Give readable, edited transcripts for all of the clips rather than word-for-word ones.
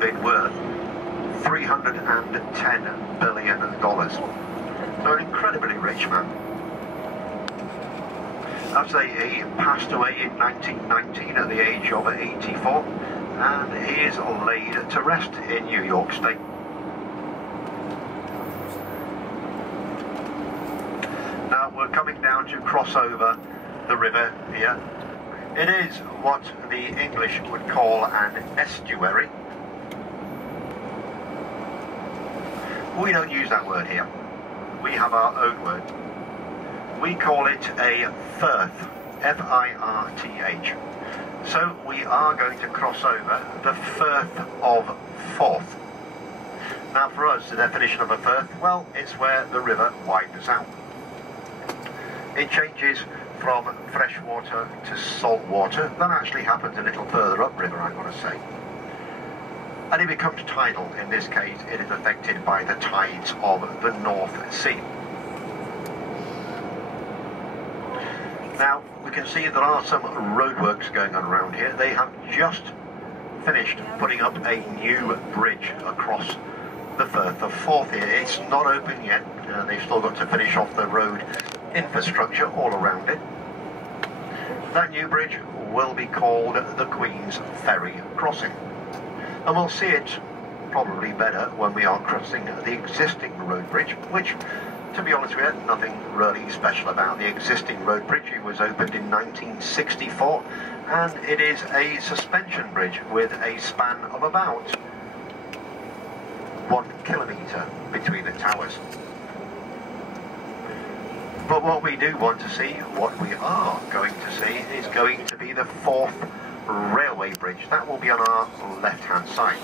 been worth $310 billion. So an incredibly rich man. I'd say he passed away in 1919 at the age of 84, and he is laid to rest in New York State. Now we're coming down to cross over the river here. It is what the English would call an estuary. We don't use that word here. We have our own word. We call it a firth, F-I-R-T-H. So we are going to cross over the Firth of Forth. Now for us, the definition of a firth, well, it's where the river widens out. It changes from fresh water to salt water. That actually happens a little further upriver, I've got to say. And it becomes tidal. In this case, it is affected by the tides of the North Sea. Now, we can see there are some roadworks going on around here. They have just finished putting up a new bridge across the Firth of Forth here. It's not open yet. They've still got to finish off the road infrastructure all around it. That new bridge will be called the Queensferry Crossing. And we'll see it probably better when we are crossing the existing road bridge, which, to be honest with you, nothing really special about the existing road bridge. It was opened in 1964, and it is a suspension bridge with a span of about 1 kilometre between the towers. But what we do want to see, what we are going to see, is going to be the Forth Railway Bridge. That will be on our left-hand side.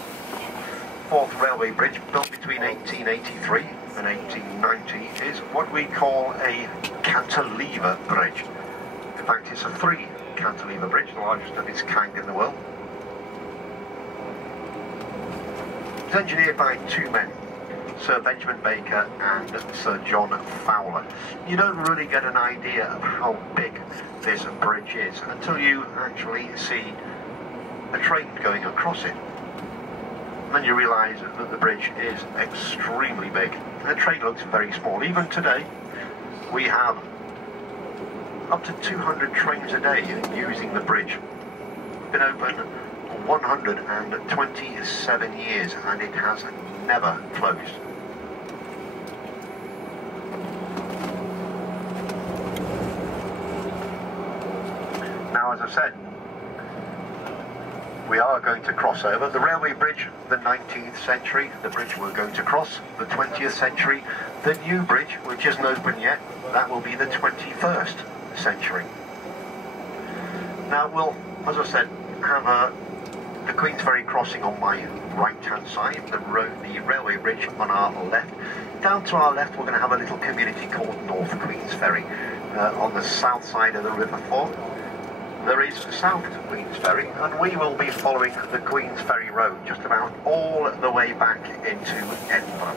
Forth Railway Bridge, built between 1883 and 1890, is what we call a cantilever bridge. In fact, it's a 3-cantilever bridge, the largest of its kind in the world. It's engineered by 2 men, Sir Benjamin Baker and Sir John Fowler. You don't really get an idea of how big this bridge is until you actually see a train going across it. Then you realise that the bridge is extremely big. The train looks very small. Even today, we have up to 200 trains a day using the bridge. It's been open 127 years and it has never closed. Now, as I said, we are going to cross over the railway bridge, the 19th century, the bridge we're going to cross, the 20th century, the new bridge, which isn't open yet, that will be the 21st century. Now we'll, as I said, have the Queensferry crossing on my right-hand side, the railway bridge on our left. Down to our left, we're going to have a little community called North Queensferry. On the south side of the River Forth, there is South Queensferry, and we will be following the Queensferry Road just about all the way back into Edinburgh.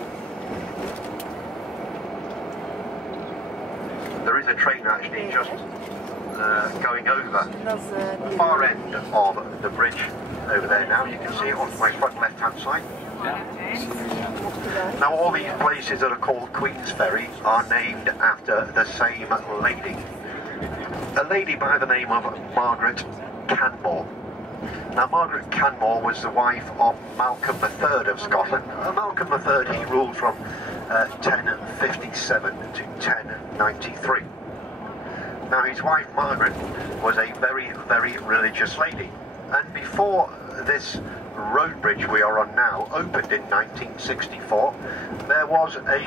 There is a train actually just going over the far end of the bridge over there now. You can see it on my front left-hand side. Now all these places that are called Queensferry are named after the same lady. A lady by the name of Margaret Canmore. Now Margaret Canmore was the wife of Malcolm III of Scotland. Malcolm III, he ruled from 1057 to 1093. Now his wife Margaret was a very, very religious lady. And before this road bridge we are on now opened in 1964, there was a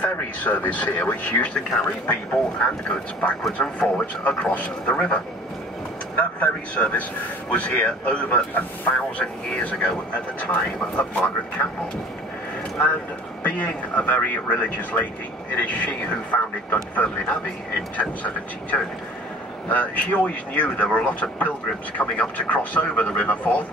ferry service here which used to carry people and goods backwards and forwards across the river. That ferry service was here over 1,000 years ago at the time of Margaret Canmore. And being a very religious lady, it is she who founded Dunfermline Abbey in 1072. She always knew there were a lot of pilgrims coming up to cross over the River Forth,